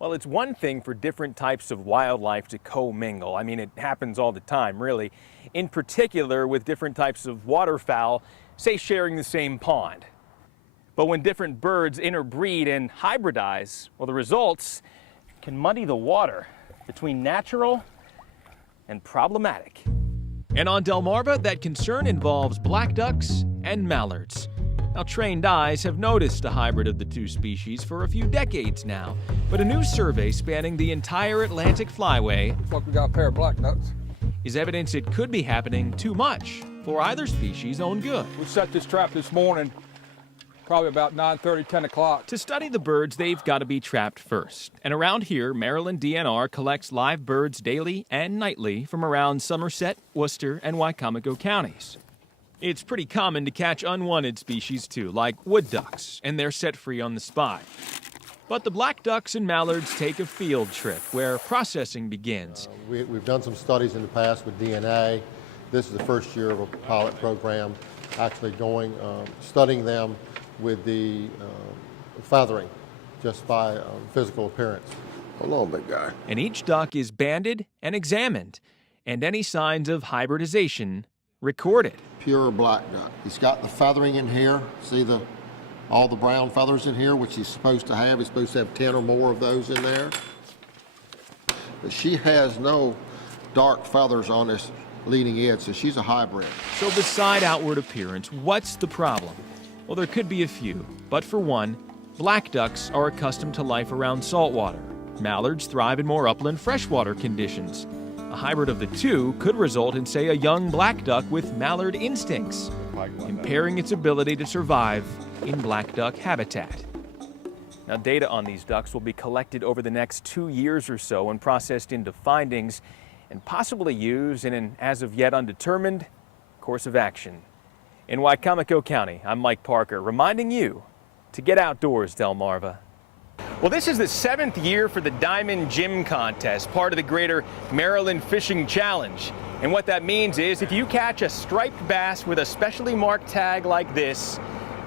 Well, it's one thing for different types of wildlife to commingle. I mean, it happens all the time, really. In particular, with different types of waterfowl, say sharing the same pond. But when different birds interbreed and hybridize, well, the results can muddy the water between natural and problematic. And on Delmarva, that concern involves black ducks and mallards. Now, trained eyes have noticed a hybrid of the two species for a few decades now, but a new survey spanning the entire Atlantic flyway looks like we got a pair of black ducks. is evidence it could be happening too much for either species' own good. We set this trap this morning, probably about 9:30, 10 o'clock. To study the birds, they've got to be trapped first. And around here, Maryland DNR collects live birds daily and nightly from around Somerset, Worcester, and Wycomico counties. It's pretty common to catch unwanted species too, like wood ducks, and they're set free on the spot. But the black ducks and mallards take a field trip where processing begins. We've done some studies in the past with DNA. This is the first year of a pilot program, actually going, studying them with the feathering, just by physical appearance. Hold on, big guy. And each duck is banded and examined, and any signs of hybridization recorded. Pure black duck. He's got the feathering in here. See all the brown feathers in here, which he's supposed to have. He's supposed to have 10 or more of those in there. But she has no dark feathers on this leading edge, so she's a hybrid. So beside outward appearance, what's the problem? Well, there could be a few, but for one, black ducks are accustomed to life around saltwater. Mallards thrive in more upland freshwater conditions. A hybrid of the two could result in, say, a young black duck with mallard instincts, impairing its ability to survive in black duck habitat. Now, data on these ducks will be collected over the next 2 years or so and processed into findings and possibly used in an as-of-yet undetermined course of action. In Wycomico County, I'm Mike Parker, reminding you to get outdoors, Delmarva. Well, this is the 7th year for the Diamond Jim Contest, part of the greater Maryland Fishing Challenge. And what that means is if you catch a striped bass with a specially marked tag like this,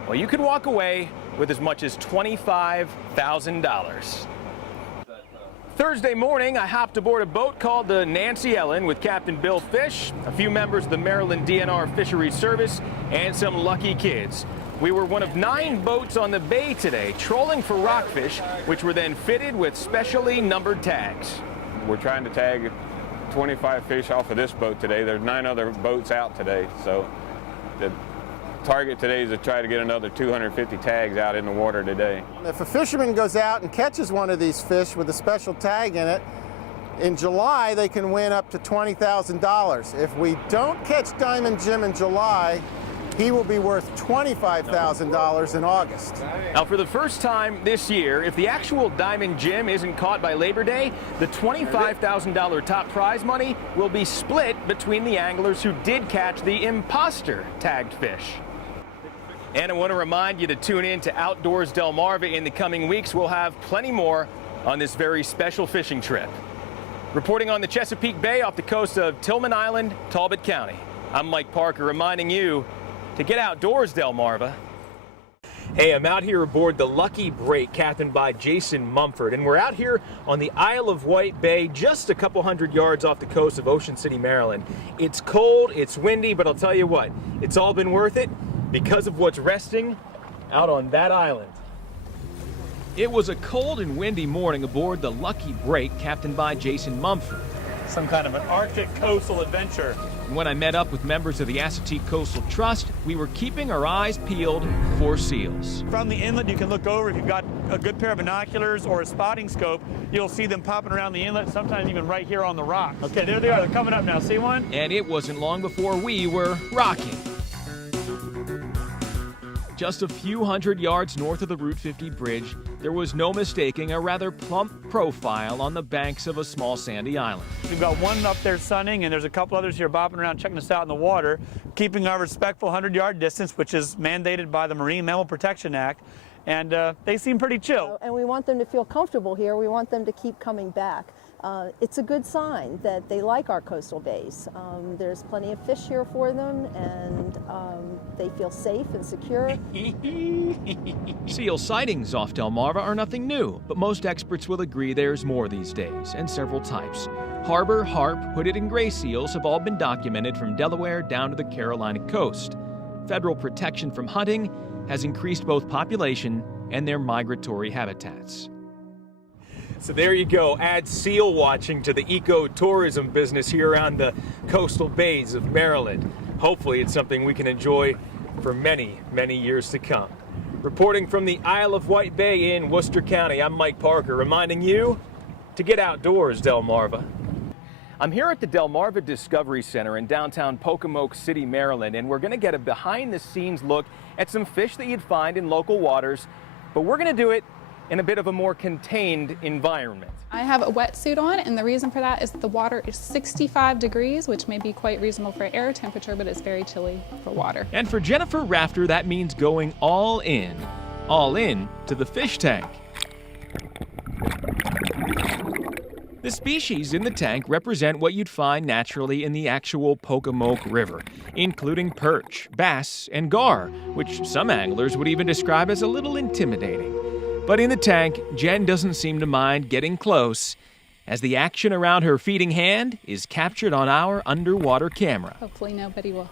well, you could walk away with as much as $25,000. Thursday morning, I hopped aboard a boat called the Nancy Ellen with Captain Bill Fish, a few members of the Maryland DNR Fisheries Service, and some lucky kids. We were one of 9 boats on the bay today, trolling for rockfish, which were then fitted with specially numbered tags. We're trying to tag 25 fish off of this boat today. There's 9 other boats out today, so the target today is to try to get another 250 tags out in the water today. If a fisherman goes out and catches one of these fish with a special tag in it, in July they can win up to $20,000. If we don't catch Diamond Jim in July, he will be worth $25,000 in August. Now, for the first time this year, if the actual Diamond Jim isn't caught by Labor Day, the $25,000 top prize money will be split between the anglers who did catch the imposter tagged fish. And I want to remind you to tune in to Outdoors Delmarva in the coming weeks. We'll have plenty more on this very special fishing trip. Reporting on the Chesapeake Bay off the coast of Tillman Island, Talbot County, I'm Mike Parker reminding you to get outdoors, Delmarva. Hey, I'm out here aboard the Lucky Break, captained by Jason Mumford, and we're out here on the Isle of Wight Bay, just a couple hundred yards off the coast of Ocean City, Maryland. It's cold, it's windy, but I'll tell you what, it's all been worth it because of what's resting out on that island. It was a cold and windy morning aboard the Lucky Break, captained by Jason Mumford. Some kind of an Arctic coastal adventure. And when I met up with members of the Assateague Coastal Trust, we were keeping our eyes peeled for seals. From the inlet, you can look over. If you've got a good pair of binoculars or a spotting scope, you'll see them popping around the inlet, sometimes even right here on the rock. Okay, there they are. They're coming up now. See one? And it wasn't long before we were rocking. Just a few hundred yards north of the Route 50 bridge, there was no mistaking a rather plump profile on the banks of a small sandy island. We've got one up there sunning, and there's a couple others here bopping around checking us out in the water, keeping our respectful 100-yard distance, which is mandated by the Marine Mammal Protection Act, and they seem pretty chill. And we want them to feel comfortable here. We want them to keep coming back. it's a good sign that they like our coastal bays. There's plenty of fish here for them, and they feel safe and secure. Seal sightings off Delmarva are nothing new, but most experts will agree there's more these days, and several types. Harbor, harp, hooded, and gray seals have all been documented from Delaware down to the Carolina coast. Federal protection from hunting has increased both population and their migratory habitats. So there you go, add seal watching to the ecotourism business here around the coastal bays of Maryland. Hopefully it's something we can enjoy for many, many years to come. Reporting from the Isle of Wight Bay in Worcester County, I'm Mike Parker, reminding you to get outdoors, Delmarva. I'm here at the Delmarva Discovery Center in downtown Pocomoke City, Maryland, and we're going to get a behind-the-scenes look at some fish that you'd find in local waters, but we're going to do it in a bit of a more contained environment. I have a wetsuit on, and the reason for that is the water is 65 degrees, which may be quite reasonable for air temperature, but it's very chilly for water. And for Jennifer Rafter, that means going all in to the fish tank. The species in the tank represent what you'd find naturally in the actual Pocomoke River, including perch, bass, and gar, which some anglers would even describe as a little intimidating. But in the tank, Jen doesn't seem to mind getting close, as the action around her feeding hand is captured on our underwater camera. Hopefully nobody will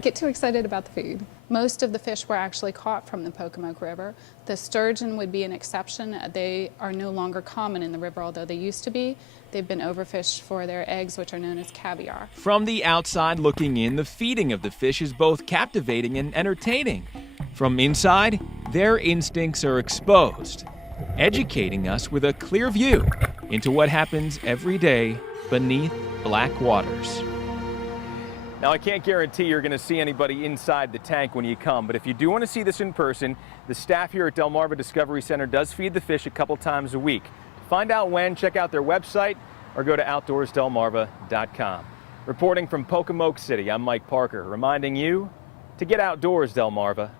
get too excited about the food. Most of the fish were actually caught from the Pocomoke River. The sturgeon would be an exception. They are no longer common in the river, although they used to be. They've been overfished for their eggs, which are known as caviar. From the outside looking in, the feeding of the fish is both captivating and entertaining. From inside, their instincts are exposed, educating us with a clear view into what happens every day beneath black waters. Now, I can't guarantee you're going to see anybody inside the tank when you come, but if you do want to see this in person, the staff here at Delmarva Discovery Center does feed the fish a couple times a week. To find out when, check out their website or go to outdoorsdelmarva.com. Reporting from Pocomoke City, I'm Mike Parker, reminding you to get outdoors, Delmarva.